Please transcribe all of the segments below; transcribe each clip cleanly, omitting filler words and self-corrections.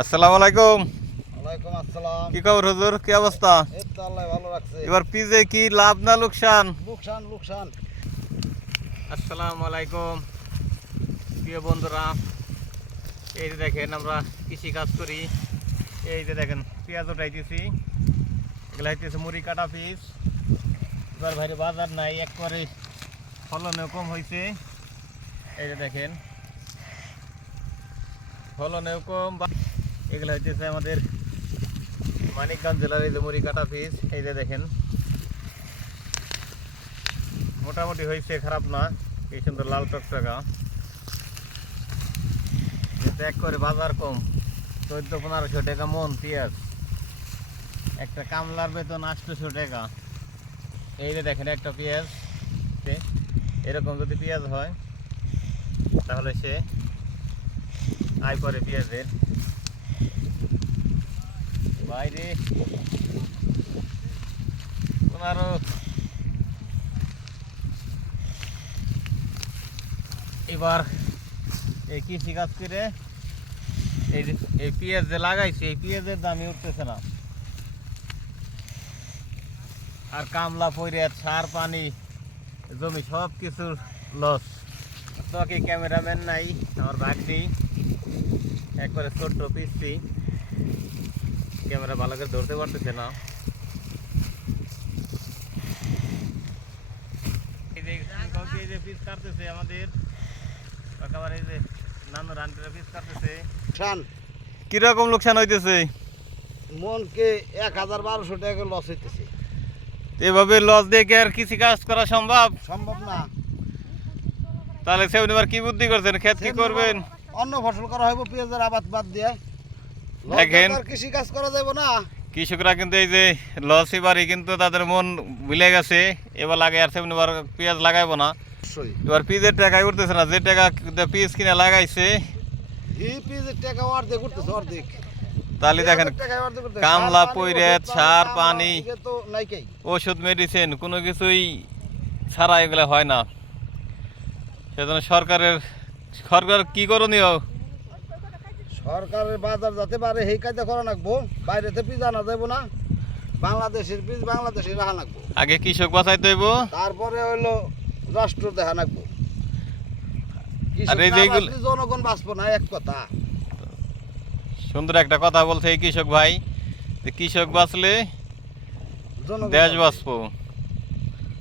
আসসালামু আলাইকুম। ওয়ালাইকুম আসসালাম। কি খবর হুজুর, কি অবস্থা? এই তো আল্লাহ ভালো রাখছে। এবার পিজে কি লাভ না লোকসান? লোকসান লোকসান। আসসালামু আলাইকুম প্রিয় বন্ধুরা, এই যে দেখেন আমরা কৃষি কাজ করি। এই যে দেখেন পেঁয়াজ উঠাইতেছি, এগুলো হইতেছে মুড়ি কাটা পিস। এবার বাইরে বাজার নাই, একবারে ফলনও কম হয়েছে। এই যে দেখেন ফলনও কম। এগুলো হইতেছে আমাদের মানিকগঞ্জ জেলার এই যে মুড়ি কাটা পিস। এই যে দেখেন মোটামুটি হয়েছে, খারাপ না। এই সুন্দর লাল টকটকা, এক করে বাজার কম, 1400-1500 টাকা মন পেঁয়াজ। একটা কামলার বেতন 800 টাকা। এই যে দেখেন একটা পেঁয়াজ, এরকম যদি পেঁয়াজ হয় তাহলে সে আয় করে পেঁয়াজের বাইরে 15। এবার এই কৃষি কাজ করে এই পেঁয়াজ যে লাগাইছে, এই পেঁয়াজের দামই উঠতেছে না। আর কামলা পইরে সার পানি জমি সব কিছুর লস। তো কি ক্যামেরাম্যান নাই, আমার ভাগ্নি একবারে ছোট্ট পিসি, ক্যামেরা ভালো করে ধরতে পারতেছে না। এই যে পিস কাটতেছে আমাদের একেবারে, এই যে নানু রানটা পিস কাটতেছে। লোকসান কিরকম লোকসান হইতেছে? মনকে 1000-1200 টাকা লস হইতেছে। এভাবে লস দিয়ে কি আর কৃষি কাজ করা সম্ভব? সম্ভব না। তাহলে সেদিন এবার কি বুদ্ধি করছেন, ক্ষেত কি করবেন? অন্য ফসল করা হইব, পেঁয়াজের আবাদ বাদ দিয়ে। দেখেন কৃষি কাজ করা যাবে না। কৃষকরা কিন্তু এই যে লস এবারই কিন্তু তাদের মন মিলে গেছে, এবার লাগে আর সেমনি এবার পেঁয়াজ লাগাইবো না। এবার পিজের টাকায় উঠতেছে না, যে টাকা পিস কিনে লাগাইছে এই পেঁয়াজের টাকা অর্ধেক উঠতেছে, অর্ধেক। তাহলে দেখেন কামলা পইরে সার পানি তো নাই কেই, ওষুধ মেডিসিন কোনো কিছুই ছাড়া এগুলো হয় না। সেজন্য সরকার কি করণীয়? সরকারের বাজার যাতে পারে সেই কাজটা করা লাগবো। বাইরেতে বীজ আনা যাবো না, বাংলাদেশের বীজ বাংলাদেশে রাখা লাগবো। আগে কৃষক বাঁচাইতে হইব, তারপরে হইলো রাষ্ট্র দেখা লাগবো। আর এই যে জনগণ বাঁচবো না, এক কথা। সুন্দর একটা কথা বলছে এই কৃষক ভাই, যে কৃষক বাঁচলে দেশ বাঁচবো।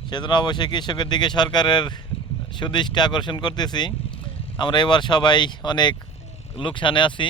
সেজন্য অবশ্যই কৃষকের দিকে সরকারের সুদৃষ্টি আকর্ষণ করতেছি। আমরা এবার সবাই অনেক লোকসানে আছি।